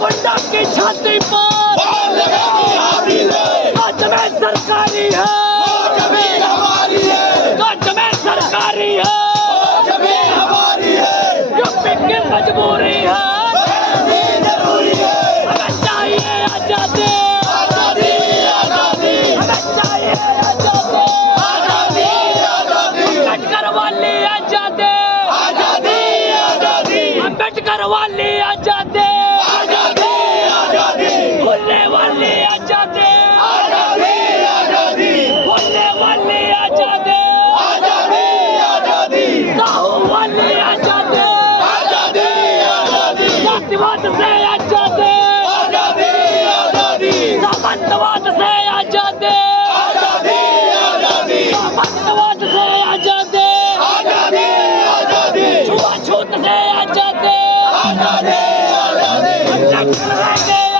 गुंडा की छाती पर आज में सरकारी है, आज में सरकारी है, यूपी की मजबूरी है, हमें चाहिए आजादी, हमें चाहिए आजादी, अम्बेडकर वाली आजादी, अम्बेडकर वाली आजादी, बोलने वाली आजादी, बोलने वाली आजादी, साहू वाली आजादी, जातिवाद से आजादी, सामंतवाद से आजादी, सामंतवाद से आजादी, छुआछूत से आजादी, हम लड़ रहेंगे